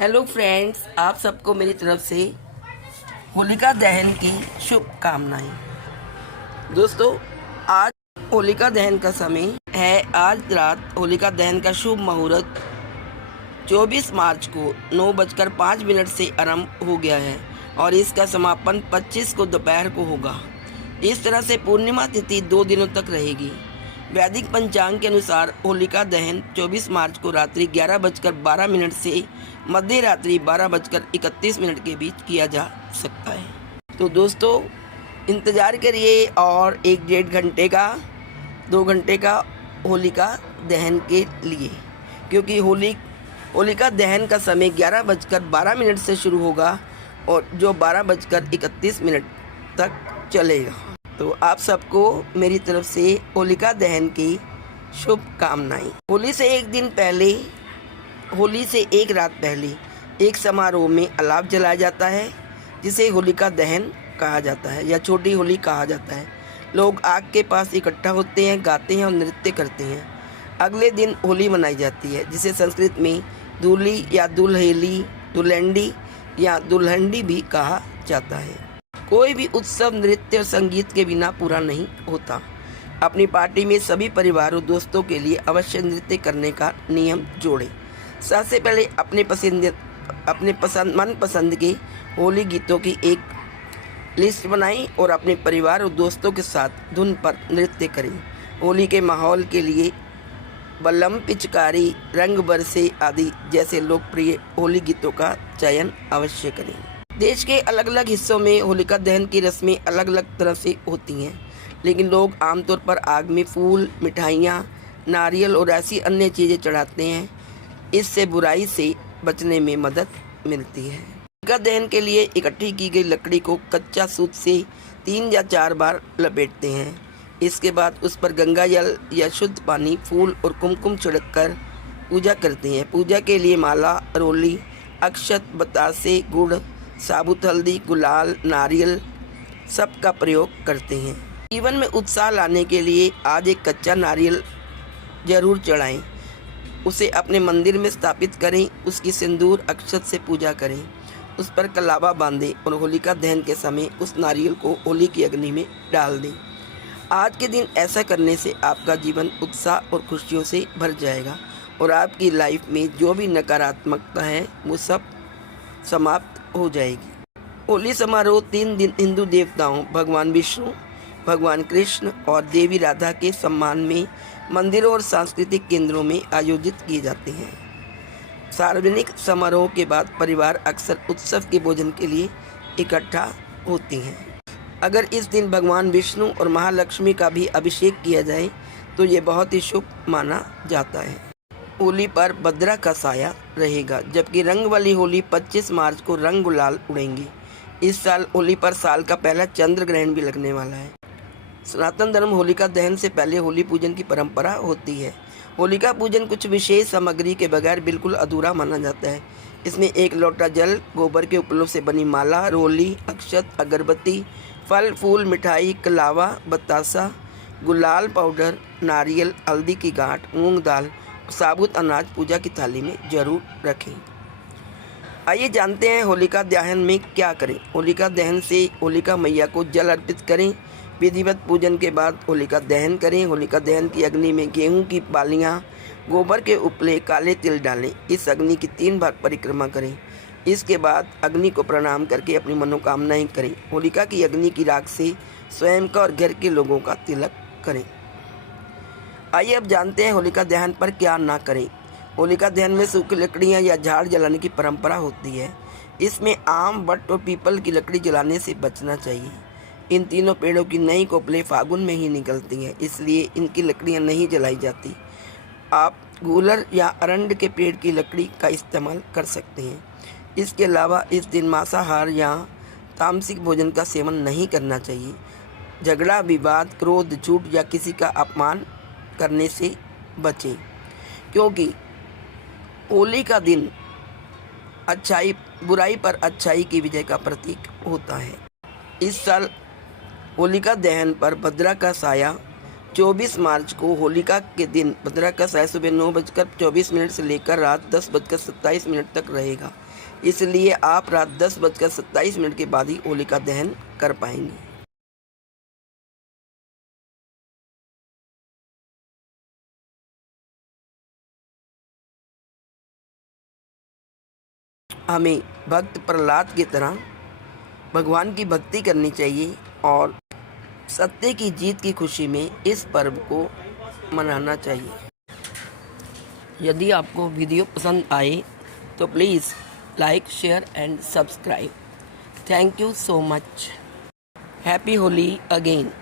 Hello friends, आप सबको मेरी तरफ से होलिका दहन की शुभकामनाएं। दोस्तों, आज होलिका दहन का समय है। आज रात होलिका दहन का शुभ मुहूर्त 24 मार्च को 9:05 से आरंभ हो गया है और इसका समापन 25 को दोपहर को होगा। इस तरह से पूर्णिमा तिथि 2 दिनों तक रहेगी। वैदिक पंचांग के अनुसार होलिका दहन 24 मार्च को रात्रि 11:12 से मध्य रात्रि 12:31 के बीच किया जा सकता है। तो दोस्तों, इंतज़ार करिए और 1-1.5 घंटे का 2 घंटे का होलिका दहन के लिए, क्योंकि होलिका दहन का समय 11:12 से शुरू होगा और जो 12:31 तक चलेगा। तो आप सबको मेरी तरफ से होलिका दहन की शुभकामनाएं। होली से एक रात पहले एक समारोह में अलाव जलाया जाता है, जिसे होलिका दहन कहा जाता है या छोटी होली कहा जाता है। लोग आग के पास इकट्ठा होते हैं, गाते हैं और नृत्य करते हैं। अगले दिन होली मनाई जाती है, जिसे संस्कृत में दूली या दुल्हेली, दुल्हंडी या दुल्हंडी भी कहा जाता है। कोई भी उत्सव नृत्य और संगीत के बिना पूरा नहीं होता। अपनी पार्टी में सभी परिवारों दोस्तों के लिए अवश्य नृत्य करने का नियम जोड़ें। सबसे पहले अपने मनपसंद के होली गीतों की एक लिस्ट बनाएं और अपने परिवार और दोस्तों के साथ धुन पर नृत्य करें। होली के माहौल के लिए बलम, पिचकारी, रंग बरसे आदि जैसे लोकप्रिय होली गीतों का चयन अवश्य करें। देश के अलग अलग हिस्सों में होलिका दहन की रस्में अलग अलग तरह से होती हैं, लेकिन लोग आमतौर पर आग में फूल, मिठाइयाँ, नारियल और ऐसी अन्य चीज़ें चढ़ाते हैं। इससे बुराई से बचने में मदद मिलती है। होलिका दहन के लिए इकट्ठी की गई लकड़ी को कच्चा सूत से 3 या 4 बार लपेटते हैं। इसके बाद उस पर गंगा जल या शुद्ध पानी, फूल और कुमकुम छिड़ककर पूजा करते हैं। पूजा के लिए माला, रोली, अक्षत, बतासे, गुड़, साबुत हल्दी, गुलाल, नारियल सब का प्रयोग करते हैं। जीवन में उत्साह लाने के लिए आज एक कच्चा नारियल जरूर चढ़ाएं। उसे अपने मंदिर में स्थापित करें, उसकी सिंदूर अक्षत से पूजा करें, उस पर कलावा बांधें और होलिका दहन के समय उस नारियल को होली की अग्नि में डाल दें। आज के दिन ऐसा करने से आपका जीवन उत्साह और खुशियों से भर जाएगा और आपकी लाइफ में जो भी नकारात्मकता है वो सब समाप्त हो जाएगी। होली समारोह 3 दिन हिंदू देवताओं भगवान विष्णु, भगवान कृष्ण और देवी राधा के सम्मान में मंदिरों और सांस्कृतिक केंद्रों में आयोजित किए जाते हैं। सार्वजनिक समारोह के बाद परिवार अक्सर उत्सव के भोजन के लिए इकट्ठा होते हैं। अगर इस दिन भगवान विष्णु और महालक्ष्मी का भी अभिषेक किया जाए तो ये बहुत ही शुभ माना जाता है। होली पर भद्रा का साया रहेगा, जबकि रंग वाली होली 25 मार्च को रंग गुलाल उड़ेंगे। इस साल होली पर साल का पहला चंद्र ग्रहण भी लगने वाला है। सनातन धर्म होलिका दहन से पहले होली पूजन की परंपरा होती है। होलिका पूजन कुछ विशेष सामग्री के बगैर बिल्कुल अधूरा माना जाता है। इसमें 1 लोटा जल, गोबर के उपलों से बनी माला, रोली, अक्षत, अगरबत्ती, फल फूल, मिठाई, कलावा, बतासा, गुलाल पाउडर, नारियल, हल्दी की गांठ, मूंग दाल, साबुत अनाज पूजा की थाली में जरूर रखें। आइए जानते हैं होलिका दहन में क्या करें। होलिका दहन से होलिका मैया को जल अर्पित करें। विधिवत पूजन के बाद होलिका दहन करें। होलिका दहन की अग्नि में गेहूं की बालियां, गोबर के उपले, काले तिल डालें। इस अग्नि की 3 बार परिक्रमा करें। इसके बाद अग्नि को प्रणाम करके अपनी मनोकामनाएं करें। होलिका की अग्नि की राख से स्वयं का और घर के लोगों का तिलक करें। आइए अब जानते हैं होलिका दहन पर क्या ना करें। होलिका दहन में सूखी लकड़ियां या झाड़ जलाने की परंपरा होती है। इसमें आम, बट और पीपल की लकड़ी जलाने से बचना चाहिए। इन तीनों पेड़ों की नई कोपलें फागुन में ही निकलती हैं, इसलिए इनकी लकड़ियां नहीं जलाई जाती। आप गूलर या अरंड के पेड़ की लकड़ी का इस्तेमाल कर सकते हैं। इसके अलावा इस दिन मांसाहार या तामसिक भोजन का सेवन नहीं करना चाहिए। झगड़ा, विवाद, क्रोध, झूठ या किसी का अपमान करने से बचें, क्योंकि होली का दिन बुराई पर अच्छाई की विजय का प्रतीक होता है। इस साल होलिका दहन पर भद्रा का साया 24 मार्च को होलिका के दिन भद्रा का साया सुबह 9:24 से लेकर रात 10:27 तक रहेगा। इसलिए आप रात 10:27 के बाद ही होलिका दहन कर पाएंगे। हमें भक्त प्रहलाद की तरह भगवान की भक्ति करनी चाहिए और सत्य की जीत की खुशी में इस पर्व को मनाना चाहिए। यदि आपको वीडियो पसंद आए तो please like, share and subscribe. Thank you so much. Happy Holi again.